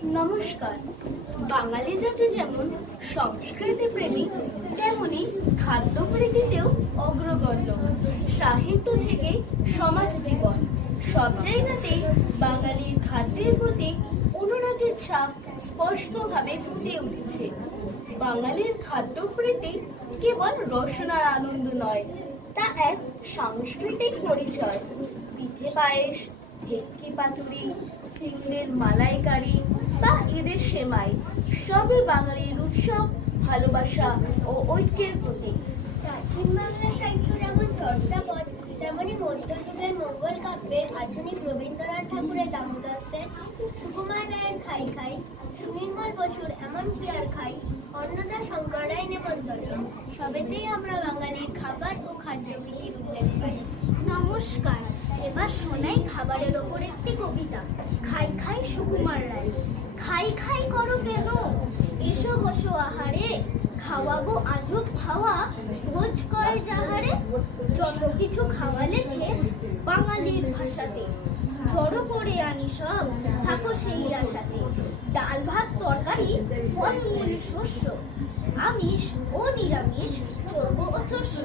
নমস্কার। বাঙালি জাতি যেমন সংস্কৃতি প্রেমী, তেমনি খাদ্যপ্রীতিতেও অগ্রগণ্য। সাহিত্য থেকে সমাজ জীবন, সব জায়গাতেই বাঙালির খাদ্যের প্রতি অনুরাগের ছাপ স্পষ্টভাবে ফুটে উঠেছে। বাঙালির খাদ্যপ্রীতি কেবল রসনার আনন্দ নয়, তা এক সাংস্কৃতিক পরিচয়। পিঠে পায়েস, ভেটকি পাতুরি, চিংড়ির মালাইকারি বা ঈদের সেমাই সবই বাঙালির উৎসব, ভালোবাসা ও ঐক্যের প্রতীক। প্রাচীন বাংলা সাহিত্য যেমন চর্যাপদ, তেমনি মধ্যযুগের মঙ্গল কাব্যের, আধুনিক রবীন্দ্রনাথ ঠাকুরের দামোদর সেন, সুকুমার রায়ের খাই খাই, সুনির্মল বসুর এমন কি আর খাই, অন্নদা শঙ্কর রায় নেবন্তন্ন, সবেতেই আমরা বাঙালির খাবার ও খাদ্যপ্রীতির উল্লেখ পাই। নমস্কার, এবার শোনাই খাবারের ওপর একটি কবিতা। খাই খাই সুকুমার রায়। খাই খাই করো কেন, এসো বসো আহারে, খাওয়াবো আজব খাওয়া, ভোজ কয় যাহারে। যত কিছু খাওয়া লেখে বাঙালির ভাষাতে, জড়ো করে আনি সব, থাকো সেই আশাতে। ডাল ভাত তরকারি, ফলমূল শস্য, আমিষ ও নিরামিষ, চর্ব ও চস্য।